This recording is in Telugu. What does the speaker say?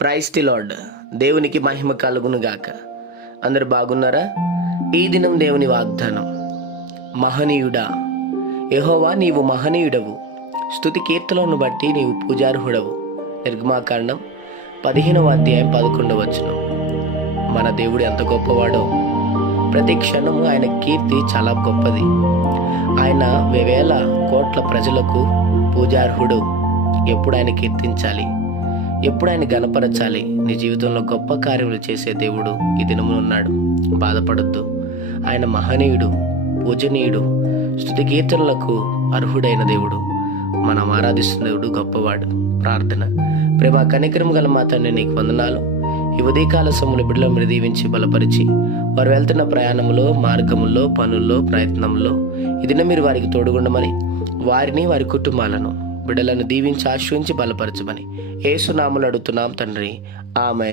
Praise the lord. దేవునికి మహిమ కలుగును గాక. అందరు బాగున్నారా? ఈ దినం దేవుని వాగ్దానం, మహనీయుడా యెహోవా నీవు మహనీయుడవు, స్తుతి కీర్తనలను బట్టి నీవు పూజార్హుడవు. నిర్గమాకాండం 15వ అధ్యాయం 11వ వచనం. మన దేవుడు ఎంత గొప్పవాడో, ప్రతి క్షణము ఆయన కీర్తి చాలా గొప్పది. ఆయన వేవేల కోట్ల ప్రజలకు పూజార్హుడు. ఎప్పుడు ఆయన కీర్తించాలి, ఎప్పుడు ఆయన గణపరచాలి. నీ జీవితంలో గొప్ప కార్యములు చేసే దేవుడు ఈ దినమున ఉన్నాడు. బాధపడొద్దు. ఆయన మహనీయుడు, పూజనీయుడు, స్తుతి కీర్తనలకు అర్హుడైన దేవుడు. మనం ఆరాధిస్తున్న దేవుడు గొప్పవాడు. ప్రార్థన. ప్రేమ కనికరం గల మా తండ్రి, నీకు వందనాలు. ఈ ఉదయకాల సమయంలో బిడ్డలను మీరు దీవించి బలపరిచి, వారు వెళ్తున్న ప్రయాణంలో, మార్గముల్లో, పనుల్లో, ప్రయత్నంలో ఈ దినం మీరు వారికి తోడుగుండమని, వారిని వారి కుటుంబాలను బిడ్డలను దీవించి ఆశ్రయించి బలపరచమని యేసు నామములో అడుగుతున్నాం తండ్రి. ఆమేన్.